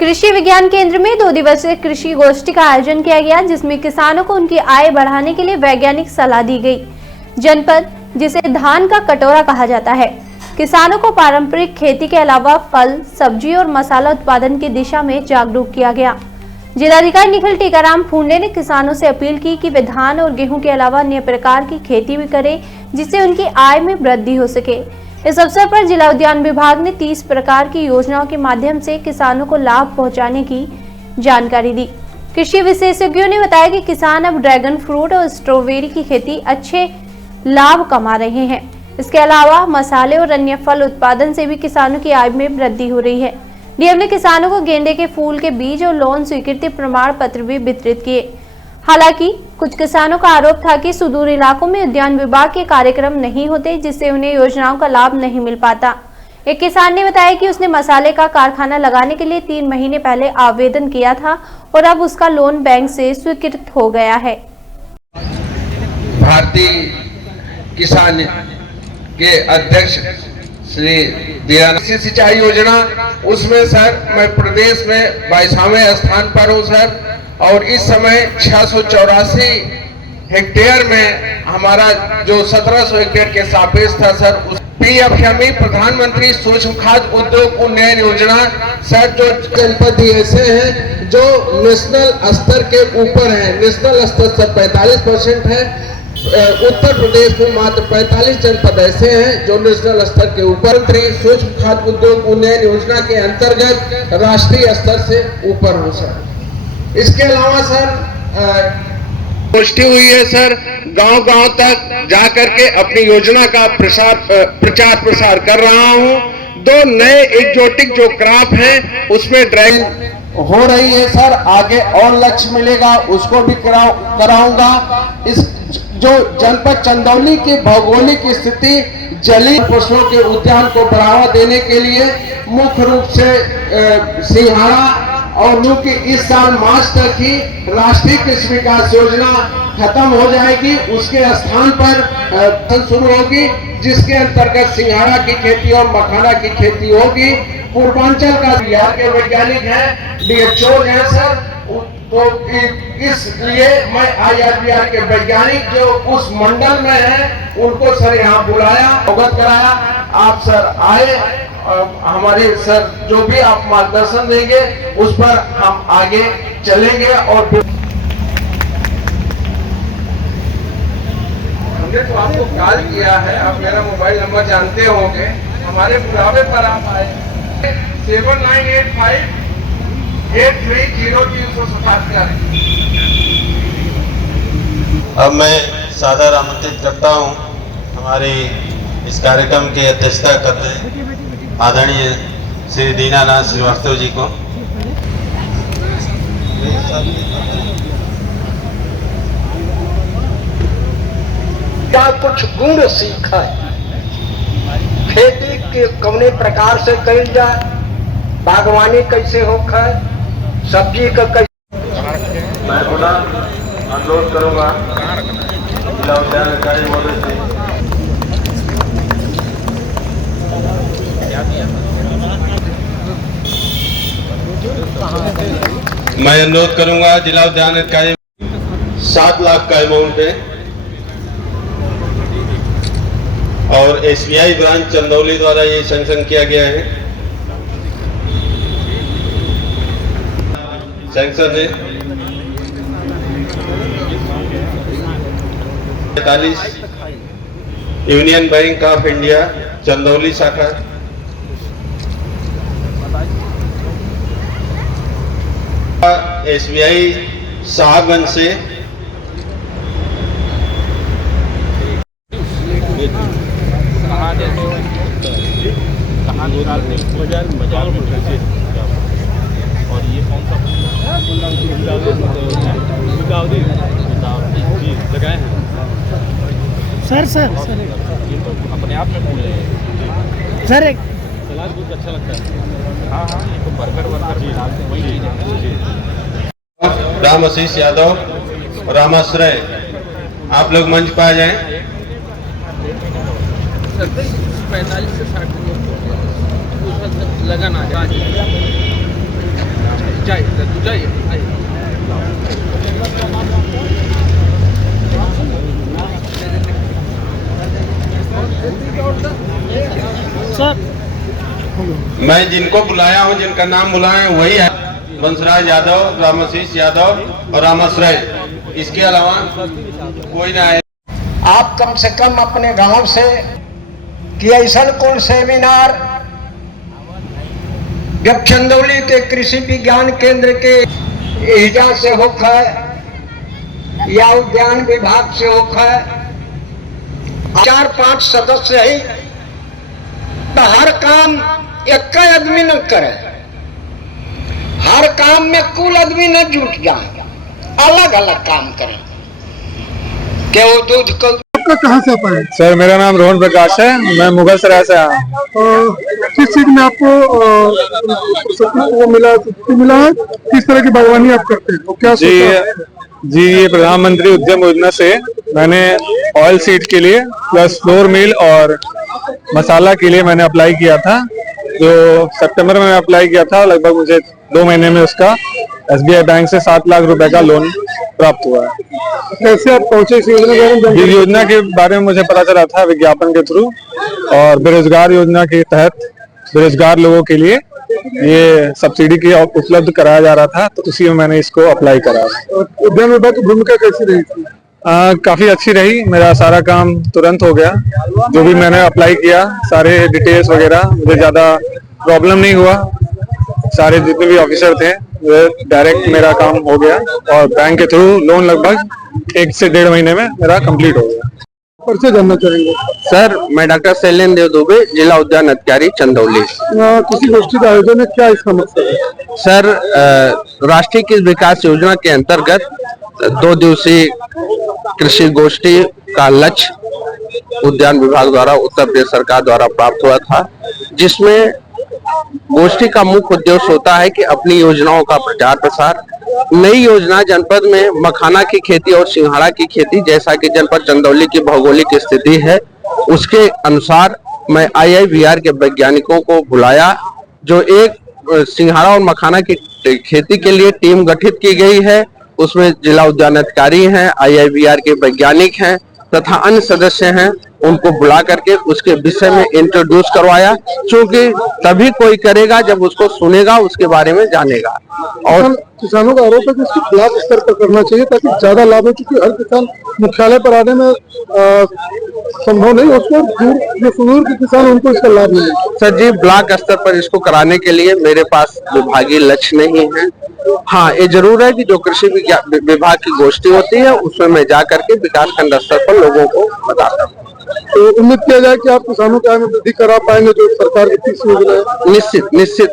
कृषि विज्ञान केंद्र में 2 दिवसीय कृषि गोष्ठी का आयोजन किया गया, जिसमें किसानों को उनकी आय बढ़ाने के लिए वैज्ञानिक सलाह दी गई। जनपद, जिसे धान का कटोरा कहा जाता है, किसानों को पारंपरिक खेती के अलावा फल, सब्जी और मसाला उत्पादन की दिशा में जागरूक किया गया। जिलाधिकारी निखिल टीकाराम फुंडे ने किसानों से अपील की कि वे धान और गेहूं के अलावा अन्य प्रकार की खेती भी करें, जिससे उनकी आय में वृद्धि हो सके। इस अवसर पर जिला उद्यान विभाग ने 30 प्रकार की योजनाओं के माध्यम से किसानों को लाभ पहुंचाने की जानकारी दी। कृषि विशेषज्ञों ने बताया कि किसान अब ड्रैगन फ्रूट और स्ट्रॉबेरी की खेती अच्छे लाभ कमा रहे हैं। इसके अलावा मसाले और अन्य फल उत्पादन से भी किसानों की आय में वृद्धि हो रही है। डीएम ने किसानों को गेंदे के फूल के बीज और लोन स्वीकृति प्रमाण पत्र भी वितरित किए। हालांकि कुछ किसानों का आरोप था कि सुदूर इलाकों में उद्यान विभाग के कार्यक्रम नहीं होते, जिससे उन्हें योजनाओं का लाभ नहीं मिल पाता। एक किसान ने बताया कि उसने मसाले का कारखाना लगाने के लिए 3 महीने पहले आवेदन किया था और अब उसका लोन बैंक से स्वीकृत हो गया है। भारतीय किसान के अध्यक्ष श्री दीनानाथ सिंचाई योजना, उसमें सर मैं प्रदेश में 22वें स्थान पर हूँ सर, और इस समय 684 हेक्टेयर में हमारा जो 1700 हेक्टेयर के सापेक्ष था सर, उस पीएफएमई प्रधानमंत्री सूक्ष्म खाद्य उद्योग उन्नयन योजना सर, जो जनपद ऐसे हैं जो नेशनल स्तर के ऊपर है। नेशनल स्तर से 45% है। उत्तर प्रदेश में मात्र 45 जनपद ऐसे हैं जो नेशनल स्तर के ऊपर सूक्ष्म खाद्य उद्योग उन्नयन योजना के अंतर्गत राष्ट्रीय स्तर से ऊपर हो सर। इसके अलावा सर गोष्ठी हुई है सर, गांव-गांव तक जाकर के अपनी योजना का प्रचार प्रसार कर रहा हूं। 2 नए एक्जोटिक जो क्रॉप हैं उसमें ड्रैगन हो रही है सर। आगे और लक्ष्य मिलेगा, उसको भी कराऊंगा। इस जो जनपद चंदौली की भौगोलिक स्थिति जलीय पशुओं के उद्यान को बढ़ावा देने के लिए मुख्य रूप से सिंघाड़ा और क्योंकि इस साल मार्च तक ही राष्ट्रीय कृषि विकास योजना खत्म हो जाएगी, उसके स्थान पर शुरू होगी, जिसके अंतर्गत सिंघाड़ा की खेती और मखाना की खेती होगी। पूर्वांचल का बिहार के वैज्ञानिक हैं, डीएचओ हैं सर, तो इसलिए मैं IRBR के वैज्ञानिक जो उस मंडल में हैं उनको सर यहाँ बुलाया, अवगत कराया। आप सर आए, हमारे सर जो भी आप मार्गदर्शन देंगे उस पर हम आगे चलेंगे। और हमने तो आपको कॉल किया है, आप मेरा मोबाइल नंबर जानते होंगे, हमारे बुलावे पर आप आए 7985 830377। अब मैं सादर आमंत्रित करता हूं हमारे इस कार्यक्रम की अध्यक्षता कर रहे आदरणीय श्री दीनानाथ श्रीवास्तव जी को। क्या कुछ गुण सीखा है, खेती के कौने प्रकार से कई जाए, बागवानी कैसे होगा, सब्जी का कैसे। मैं थोड़ा अनुरोध करूंगा जिला उद्यान अधिकारी महोदय से। मैं अनुरोध करूंगा जिला उद्यान अधिकारी 7 लाख का अमाउंट है और SBI ब्रांच चंदौली द्वारा ये सैंक्शन किया गया है। सैंक्शन है 45 union bank of India Chandauli शाखा, SBI साहबगंज से और ये कौन सा लगाए हैं सर ये तो अपने आप में भूल रहे हैं सर। एक सलाद बहुत अच्छा लगता है। हाँ, ये तो बर्गर भी डालते हैं, वही राम आशीष यादव, रामाश्रय, आप लोग मंच पर आ जाएं। 45 से 60 लगाना है। सर मैं जिनको बुलाया हूं, जिनका नाम बुलाए हैं वही है बंसराज यादव, रामाशीष यादव और रामाश्रय। इसके अलावा कोई ना है। आप कम से कम अपने गांव से कि ऐसा कोई सेमिनार जब चंदौली के कृषि विज्ञान केंद्र के एजा से होखा या उद्यान विभाग से होखा, 4-5 सदस्य ही तो हर काम एक आदमी न करे, हर काम में कुल आदमी न जुट जाए, अलग अलग काम करें। क्या वो दूध को आपका कहाँ से आता है? सर मेरा नाम रोहन प्रकाश है, मैं मुगल सराय से आया हूँ। किस चीज में आपको वो मिला है? किस तरह की बागवानी आप करते हैं? क्या जी ये प्रधानमंत्री उद्यम योजना से मैंने ऑयल सीड के लिए प्लस फ्लोर मिल और मसाला के लिए मैंने अप्लाई किया था, जो सितंबर में अप्लाई किया था। लगभग मुझे 2 महीने में उसका SBI बैंक से 7 लाख रुपए का लोन प्राप्त हुआ है। कैसे आप पहुंचे इस योजना के बारे में? इस योजना के बारे में मुझे पता चला था विज्ञापन के थ्रू, और बेरोजगार योजना के तहत बेरोजगार लोगों के लिए ये सब्सिडी की उपलब्ध कराया जा रहा था, तो उसी में मैंने इसको अप्लाई करा। उद्यान विभाग की भूमिका कैसी रही थी? काफी अच्छी रही, मेरा सारा काम तुरंत हो गया। जो भी मैंने अप्लाई किया सारे डिटेल्स वगैरह, मुझे ज्यादा प्रॉब्लम नहीं हुआ। सारे जितने भी ऑफिसर थे डायरेक्ट मेरा काम हो गया, और बैंक के थ्रू लोन लगभग 1 से 1.5 महीने में मेरा कंप्लीट हो गया। परिचय जानना चाहेंगे? सर मैं डॉक्टर शैलेंद्र देव दुबे, जिला उद्यान अधिकारी चंदौली। किसी गोष्ठी का आयोजन है, क्या इसका मकसद है? सर राष्ट्रीय कृषि विकास योजना के अंतर्गत 2 दिवसीय कृषि गोष्ठी का लक्ष्य उद्यान विभाग द्वारा उत्तर प्रदेश सरकार द्वारा प्राप्त हुआ था, जिसमें गोष्ठी का मुख्य उद्देश्य होता है कि अपनी योजनाओं का प्रचार प्रसार, नई योजना जनपद में मखाना की खेती और सिंघाड़ा की खेती, जैसा कि जनपद चंदौली की भौगोलिक स्थिति है उसके अनुसार मैं IIVR के वैज्ञानिकों को बुलाया, जो एक सिंघाड़ा और मखाना की खेती के लिए टीम गठित की गई है। उसमें जिला उद्यान अधिकारी हैं, IIVR के वैज्ञानिक हैं तथा अन्य सदस्य हैं। उनको बुला करके उसके विषय में इंट्रोड्यूस करवाया, क्योंकि तभी कोई करेगा जब उसको सुनेगा, उसके बारे में जानेगा। और किसानों का आरोप है कि इसको ब्लॉक स्तर पर करना चाहिए ताकि ज्यादा लाभ हो, क्योंकि हर किसान मुख्यालय पर आने में संभव नहीं, उसको जो सुदूर के किसान उनको इसका लाभ मिले। सर जी, ब्लॉक स्तर पर इसको कराने के लिए मेरे पास विभागीय लक्ष्य नहीं है। हाँ, ये जरूर है कि जो कृषि विभाग की गोष्ठी होती है उसमें मैं जा करके विकास खंड स्तर पर लोगों को बताता हूँ। तो उम्मीद किया जाए कि आप किसानों की आय में वृद्धि करा पाएंगे, जो सरकार की तीसरी योजना है। निश्चित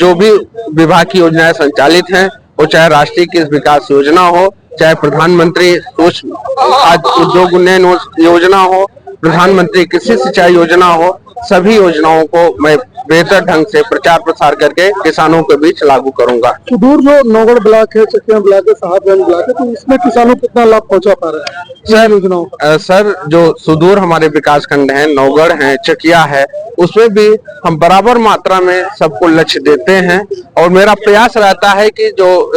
जो भी विभाग की योजनाएं संचालित हैं, वो चाहे राष्ट्रीय कृषि विकास योजना हो, चाहे प्रधानमंत्री सूक्ष्म उद्योग उन्नयन योजना हो, प्रधानमंत्री कृषि सिंचाई योजना हो, सभी योजनाओं को मैं बेहतर ढंग से प्रचार प्रसार करके किसानों के बीच लागू करूंगा। सुदूर जो नौगढ़ ब्लॉक है, चकिया ब्लॉक है, साहबगंज ब्लॉक है, तो इसमें किसानों को कितना लाभ पहुंचा पा रहे हैं सर योजनाओं? सर जो सुदूर हमारे विकास खंड है, नौगढ़ है, चकिया है, उसमें भी हम बराबर मात्रा में सबको लक्ष्य देते हैं। और मेरा प्रयास रहता है कि जो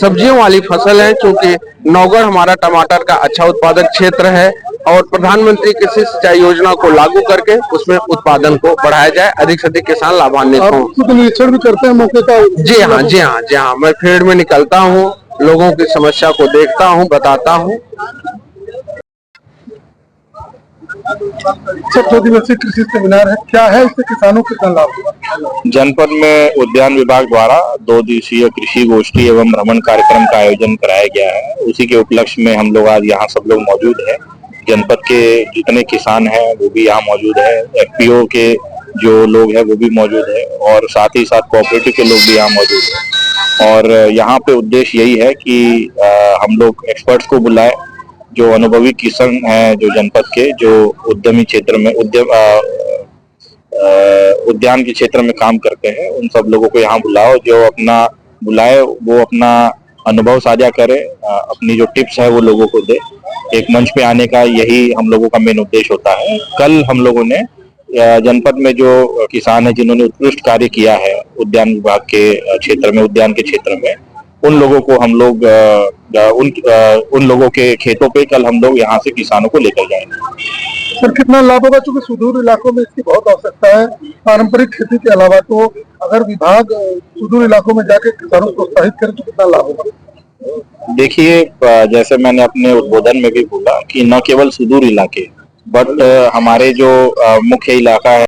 सब्जियों वाली फसल है, क्योंकि नौगढ़ हमारा टमाटर का अच्छा उत्पादक क्षेत्र है, और प्रधानमंत्री कृषि सिंचाई योजना को लागू करके उसमें उत्पादन को बढ़ाया जाए, अधिक से अधिक किसान लाभान्वित हों। निरीक्षण भी करते हैं मौके का? जी हाँ, मैं फील्ड में निकलता हूँ, लोगों की समस्या को देखता हूँ, बताता हूँ। सब 2 दिवसीय कृषि सेमिनार है, क्या है इससे किसानों को कितना लाभ? जनपद में उद्यान विभाग द्वारा 2 दिवसीय कृषि गोष्ठी एवं भ्रमण कार्यक्रम का आयोजन कराया गया है। उसी के उपलक्ष्य में हम लोग आज यहाँ सब लोग मौजूद हैं। जनपद के जितने किसान हैं वो भी यहाँ मौजूद है, FPO के जो लोग हैं वो भी मौजूद है, और साथ ही साथ कोऑपरेटिव के लोग भी यहाँ मौजूद हैं। और यहाँ पे उद्देश्य यही है कि हम लोग एक्सपर्ट्स को बुलाए, जो अनुभवी किसान हैं जो जनपद के, जो उद्यमी क्षेत्र में उद्यान के क्षेत्र में काम करते हैं, उन सब लोगों को यहाँ बुलाओ, जो अपना बुलाए वो अपना अनुभव साझा करे, अपनी जो टिप्स है वो लोगों को दे। एक मंच पे आने का यही हम लोगों का मेन उद्देश्य होता है। कल हम लोगों ने जनपद में जो किसान है जिन्होंने उत्कृष्ट कार्य किया है उद्यान विभाग के क्षेत्र में, उद्यान के क्षेत्र में, उन लोगों को हम लोग उन लोगों के खेतों पे कल हम लोग यहाँ से किसानों को लेकर जाएंगे। सर कितना लाभ होगा, चूंकि सुदूर इलाकों में इसकी बहुत आवश्यकता है पारंपरिक खेती के अलावा, तो अगर विभाग सुदूर इलाकों में जाके किसानों को प्रोत्साहित करे तो कितना लाभ होगा? देखिए, जैसे मैंने अपने उद्बोधन में भी बोला कि न केवल सुदूर इलाके बट हमारे जो मुख्य इलाका है